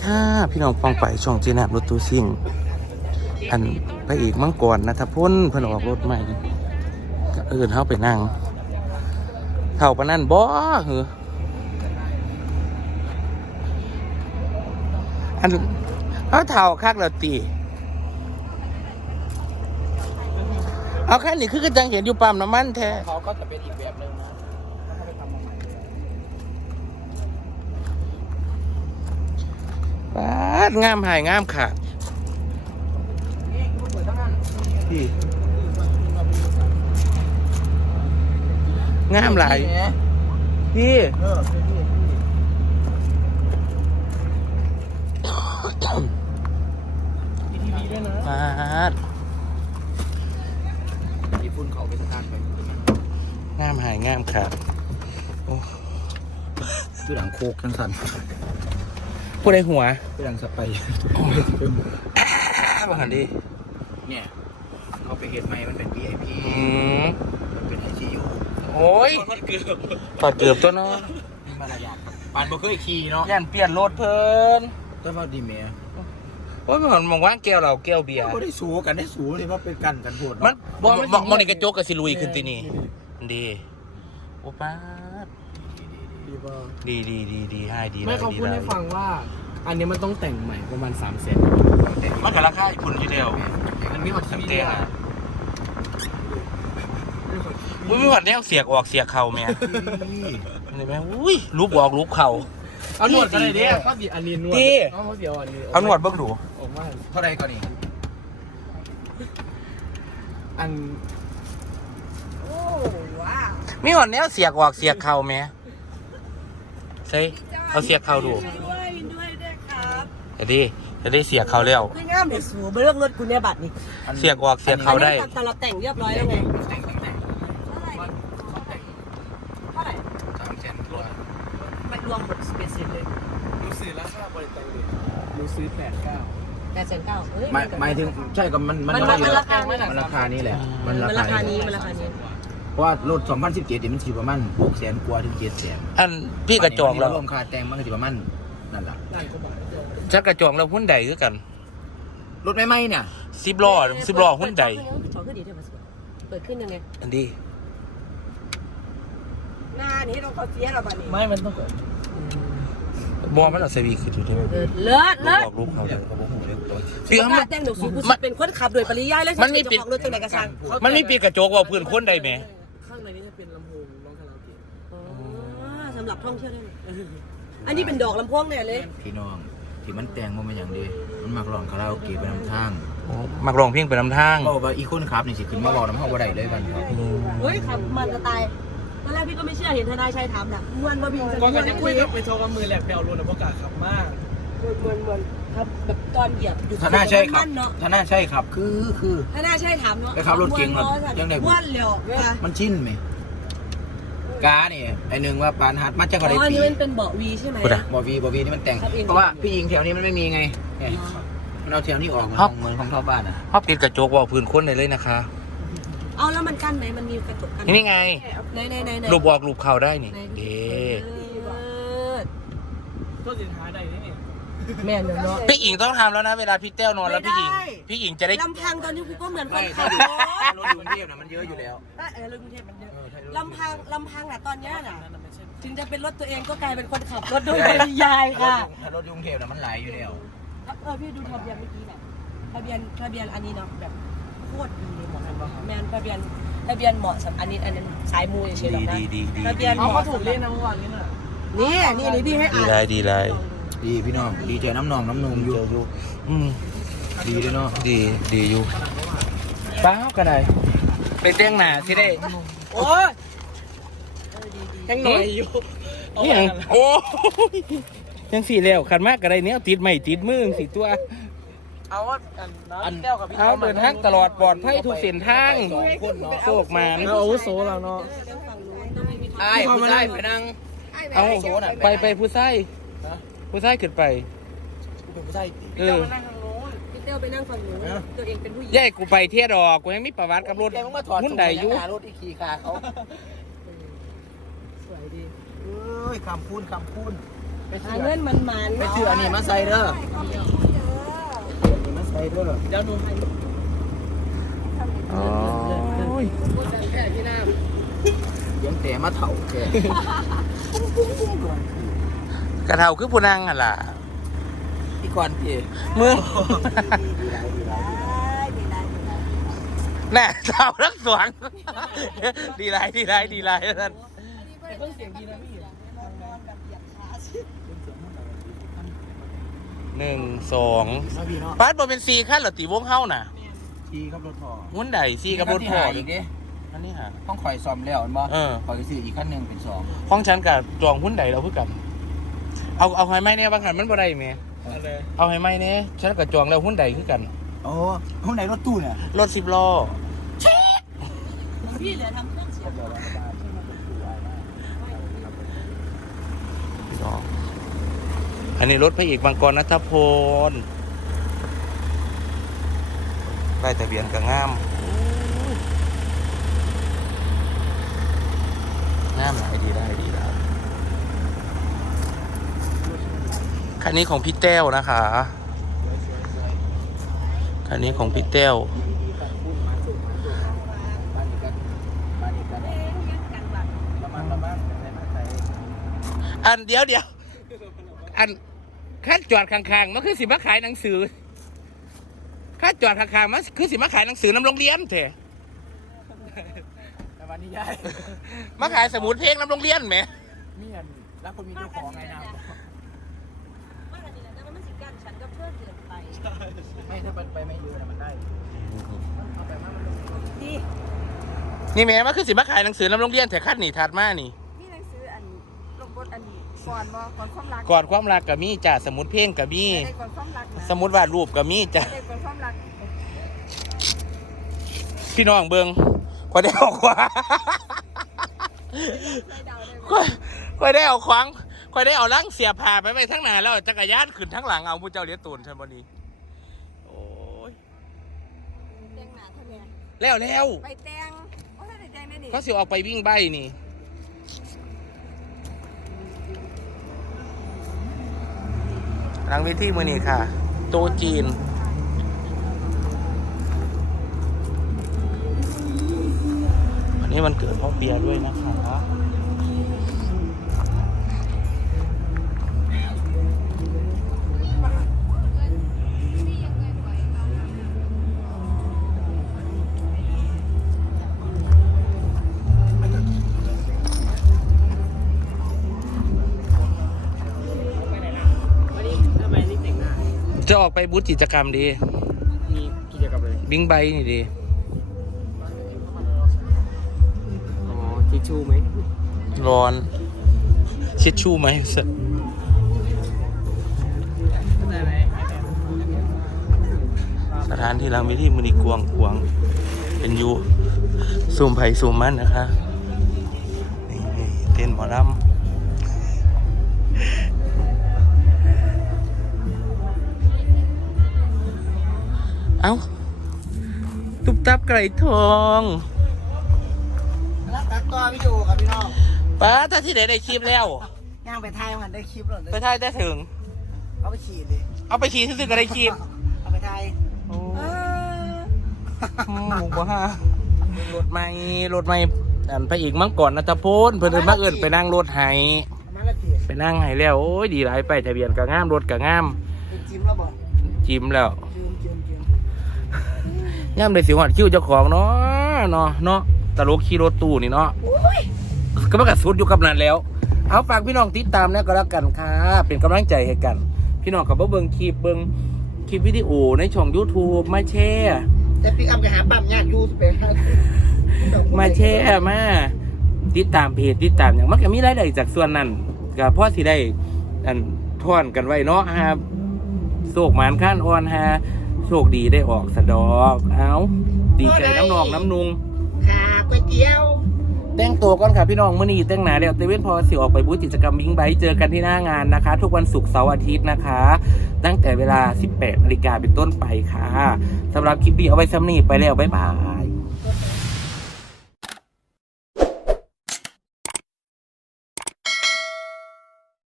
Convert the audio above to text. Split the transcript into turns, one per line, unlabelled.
ค่ะพี่น้องฟังไปช่องเจนารถตู้ซิ่งอันไปอีกมั่งก่อนนะถ้าพ้นเพิ่นออกรถใหม่ก็เข้าไปนั่งเท่าปะนั่นบ่เหรออันเอาเท่าคักแล้วตีเอาแค่นี้คือก็จังเห็นอยู่ปั๊มน้ำมันแท้
เขาก็จะเป็นอีกแบบนึงนะเขาไปทำมาใหม่
ป๊าดงามหายงามขาดพี่งามหลายพี่
ทีวีด้วยนะ
ป๊าด
ญี่ปุ่นเขาไปสถานไป
งามหายงามขาด
คือหลังโคกทั้งสัน
พูดในหัว
คือหลังสไป
บอกหันดิ
เนี่ยเขาไปเห็นไหมมันเป็น VIP มันเป็น ICU
โอ้ยปอดเกือบตัวเนาะ
มารยาทปานบ่เคยขี่เนาะ
ย่านเปลี่ยนรถเพิ่น
แต่ว่าดีแม่
โอ้ยมันมองว่าแก้วเราแก้วเบียร์
บ่ได้สู้กันได้สู้เลยว่าเป็นกันโหด
มันมองในกระจกกับสิลุยขึ้นที่นี่ดีโอ้ป้าดีให้ดี
ไม่เขาพูดให้ฟังว่าอันนี้มันต้องแต่งใหม่ประมาณ3 เซน
มันกับราคาญี่ปุ่นอยู่แล้ว
มันมีหอดทีวีอ่ะ
มึงมีหอดแนวเสียกออกเสียกเข่าแม่นี่แม่อุ้ยรูปออกรูปเข่า
เอาหนวดกันเลยดิเขาสีอันนี้หนวดเขาเสียวอันนี้
เอาหนวดเบิ้งดู
ออกมา
เท่าไรก่อนนี่
อัน
โอ้ว้าว
มีหอดแนวเสียกออกเสียกเข่าแม่ใช่เอาเสียกเข่าดู
ด้วยครับ
จะได้เสียกเข่าแล้ว
ไม่ง่ามเดี๋ยวสูบเรื่องรถกูเนี่ยบัตรนี่
เสียกออกเสียกเข่าได้
แต่เราแต่งเรียบร้อยแล้วไงเท่าไหร่
3 แสนกว่า
ไม่รวมหมดเป็นสิบเลย
ดูซื้อราคาบริการเลยดูซื้อ
8,900เฮ้ย
หมายถึงใช่กับมัน
ราคา
มันราคานี้แหละ
มันราคานี้
เพราะว่ารถ2017เนี่ยมันสิประมาณ600,000 กว่าถึง700,000
อันพี่กระจองแล้ว
รวมค่าแต่งมันก็สิประมาณนั่นล่ะ
ชักกระจองแล้วหุ้นใดคือกัน
รถใหม่ๆเนี่ย
10 ล้อหุ้นใด
เปิดขึ้นยังไง
อันดี
หน้านี้ต้องเขาเสียเราบัตรนี้
ไม่มันต้องเกิด
บอมันเอาเซวีขึ้นอยู่ที่
เลิศ
ลูกเขาเลย
พี่มาแต่งหนูสูงเป็นคนขับโดยปริยายแล้ว
มันมีปิด
รถจังไหนกระชัง
มันมีปีกระจกว่าเพื่อนคนใดไหม
ข้างในนี้จะเป็นลำโพงน้องคาราโอเกะ
สำหรับท่องเที่ยวได้อันนี้เป็นดอกลำโพงเนี่ยเลย
พี่น้องที่มันแต่งมันเป็นอย่างดีมันมักร้องคาราโอเกะไปนำทาง
มักร้องเพลงไปนำทาง
บอกว่าอีคุณครับนี่สิขึ้นมาบอกน้ำห้องบ่ได้เลยกัน
เฮ้ยขับมันจะตายตอนแรกพี่ก็ไม่เชื่อเห็นทนายชัยถามน่ะม้วนว่าบินจะ
ก็จะคุยไปโชว์กับมือแหลกแปลวรถประกาศขับมาก
ม้วนครับแบบตอนเหยียบ
ทนายใช่ครับทนายใช่ครับคือ
ทนายชัยถามเนาะ
ไปขับรถเก่งครับยังไง
ม้วนเร็ว
มันชิ้นไหมกาเนี่ยไอหนึ่งว่าปานฮัทมาจากอะไร
ปีนี่มันเป็นเบาะวีใช่ไหม
เบาะวีนี่มันแต่งเพราะว่าพี่หญิงแถวนี้มันไม่มีไงมันเอาแถวนี้ออกเหมือนของชาวบ้านอ่ะ
เขาปิดกระจกว่าพื้นคนได้เลยนะคะ
เอาแล้วมันกั้นไหมมันมีกระจกกั้น
นี่ไงรูปบอกรูปเข่าได้นี่เด้
ตัวสินค้าใดนี่
แม่เนาะ
พี่หญิงต้องทำแล้วนะเวลาพี่เต้วนอนแล้วพี่หญิงจะได้
ลำพังตอนนี้กูก็เหมือนคนขับ
รถกรุงเทพน่ะมันเยอะอยู่แล้ว
รถกรุงเทพมันเยอะลำพังน่ะตอนนี้น่ะถึงจะเป็นรถตัวเองก็กลายเป็นคนขับรถโดยปริยายค่ะ
รถกรุงเทพน่ะมันไหลอยู่แล้ว
พี่ดูทะเบียนเมื่อกี้น่ะทะเบียนอันนี้เนาะแบบโคตรดีเลยหมดแมนทะเบียนเหมาะสำอันนี้สายมูเฉยๆหรอกนะทะเบียน
เขาถูกเล่นนะเมื่อวานนี้น่ะ
นี่พี่ให้อ่าน
ดี
พี่น้องดีใจน้ำนองน้ำนมอยู่ดีด้วยเนาะ
ดีอยู่ป้าก็ได้ไปเต้งหนาที่ได้
โอ้ย
ยังหน่อยอยู่
นี่ยังโอ้ยังสีแล้วขันมากก็ได้เนี้ยติดไม่ติดมือสีตัว
เอาว่า
แก้วกับพี่เอาเดินทางตลอดปลอดภัยทุกเส้นทางโชคมา
เราอาวุโสเราเนาะ
ไอ้ผู้ชายไปนั่ง
เอาไปผู้ชายขึ้นไป
ผู้ชาย
พี่เต้าไปนั่งฝั่งนู้นตัวเองเป็นผู้หญิง
ย่กูไปเที่ยวดอกกูยังมีประวัติกับรถหุ้นใดอยู่
รถอีขี่ขาเขา
สวยดี
คำพูน
หาเงินมัน
ไปซื้ออันนี้มาใส่เด้อมาใส่เด้อ
เดี๋ยวหนูให้
โอ้ย
แค่ที่หน้า
เลี้ยงแต่มาเถ่าแก
กระเทาคือผู้นางอ่ะล่ะ
พี่ก่อนพี่
มึงแน่เท่ารักสวงดีไรท่าน
แต่เครื่องเสียงดีนะพี่
1 2 ปาดบนเป็น4ขั้นเหรอตีวงเฮ้าน่ะ
ทีครับรถพอ
หุ้นใด4กับรถพ่อ
อีกดิ
อันนี้ฮะ
ต้องข่อยซ่อมแล้วเห็นบ่
เออ
ข่อยก็ซื้ออีกขั้นหนึ่งเป็นสอง
ห้องฉันกับจองหุ้นใดเราเพื่อกัน เอาให้ไหมเนี่ยบางขันมันบ่ได้แม่
อะไร
เอาให้ไหมเนี่ยฉันกับจองแล้วหุ้นใดคือกัน
โอ้ห้องไหนรถตู้เนี่ย
รถ10 ล้อ
พี่เหลือทำเครื่องเสียง
อันนี้รถพระเอกบางกรณัฐพลป้ายทะเบียนก็งามงามหลายดีได้คันนี้ของพี่แต้วนะคะคันนี้ของพี่แต้วอันเดี๋ยวอันคัดจอดข้างๆมันคือสิมาขายหนังสือคัดจอดข้างๆมันคือสิมาขายหนังสือน้ำโรงเรียนเถอะ
แต่วันนี้ยาย
มาขายสมุดเพลงน้ำโรงเรียนไหม
มีอันแล้วคนมีเจ้าของไงนะ
ว่ากันนี่แหละแต่ว่ามันสิกันฉันก็เพื่อเกินไป
ไม่ถ้าไปไม่เยอะนะมันได้
ดี
นี่แม่มันคือสิมาขายหนังสือน้ำโรงเรียนเถอะคัดหนีถัดมานี่
มีหนังสืออันลงบทอันนี้ก่อนบ่ก่อนความรัก
ก่อนความรักกับมีจ่าสมุดเพลงกับมี
ได้ก่อนความรักนะ
สมุดวาดรูปกับมีจ้ะ
ได้ก่อนความรัก
พี่น้องเบิงก็ได้เอาขวา
ได้ดาวได้บ่
ก็ได้เอาขวางก็ได้เอาลังเสียผ่าไปทั้งหน้าแล้วจักรยานขึ้นทั้งหลังเอาผู้เจ้าเลี้ยตูนฉันวันนี้โอ้ย
แต่งหน้าเท่านี้
แล้ว
ไปแต่งว่าถ้าได้แต่งได้นี่
เขาสิออกไปวิ่งใบนี่หลังเวทีมือนี่ค่ะ โตะจีนวันนี้มันเกิดพ่อเปียด้วยนะคะ
วันนี้ทำไมนี่แต่งหน้า
จะออกไปบูธกิจกรรมดี
มีกิจกรรมเลย
วิ่งใบนี่ดี
อ๋อทิชชู่ไหม
ร้อนเช็ดชู่ไหม
เข้าใจไหม
สถานที่หลังเวทีมือนี่กวางเป็นอยูซูมไผ่ซูมมันนะคะนี่เต้นหมอลำเอ้าตุ๊บตับไก่ทอง
รับตัดต่อวิดีโอครับพี่น้อง
ป้าถ้าที่ไหนได้คลิปแล้ว
ย่างไปถ่ายมันได้คลิปหรอ
ไปถ่ายได้ถึง
เอาไปฉีดดิ
เอาไปขี่ซื่อๆก็ได้คลิป
เอาไปถ่าย
โอ้หมูบ้ารถไม่อันพระเอกมังกรนัทพลเพิ่นเลยมาเอิ้นไปนั่งรถไห้
มาแล้วจี
ไปนั่งไห้แล้วโอ้ยดีหลายไปทะเบียนก็งามรถก็งาม
จิ้มแล้วบ่
จิ้มแล้ว
จิ้ม
งามเลยสิหอดคิ้วเจ้าของเนาะตลกขี่รถตู้นี่เนาะก็มันก็สุดอยู่กับนั้นแล้ว เอาฝากพี่น้องติดตามนะก็แล้วกันค่ะเป็นกำลังใจให้กัน พี่น้องกับเบิ่งคลิปวิดีโอในช่อง YouTube มาแชร์
แต่ปิกอัพกับหาปั๊มยากยูสเปซ
มาแชร์มาติดตามเพจติดตามอย่างมันก็มีรายได้จากส่วนนั้นก็พอสิได้อันทอนกันไว้เนาะฮะโศกหมานข้านอ่อนฮะโชคดีได้ออกสะดอกเอาดีใจน้ำนองน้ำนุง
ขาก๋วยเตี๋ยว
แต่งตัวก่อนค่ะพี่น้องมื้อนี้แต่งหน้าแล้วเตเว่นพอสิออกไปบูธกิจกรรมวิ่งไบค์เจอกันที่หน้างานนะคะ ทุกวันศุกร์เสาร์อาทิตย์นะคะ ตั้งแต่เวลา 18 นาฬิกาเป็นต้นไปค่ะสำหรับคลิปนี้เอาไว้ซ้ำนี้ไปแล้วบ๊ายบาย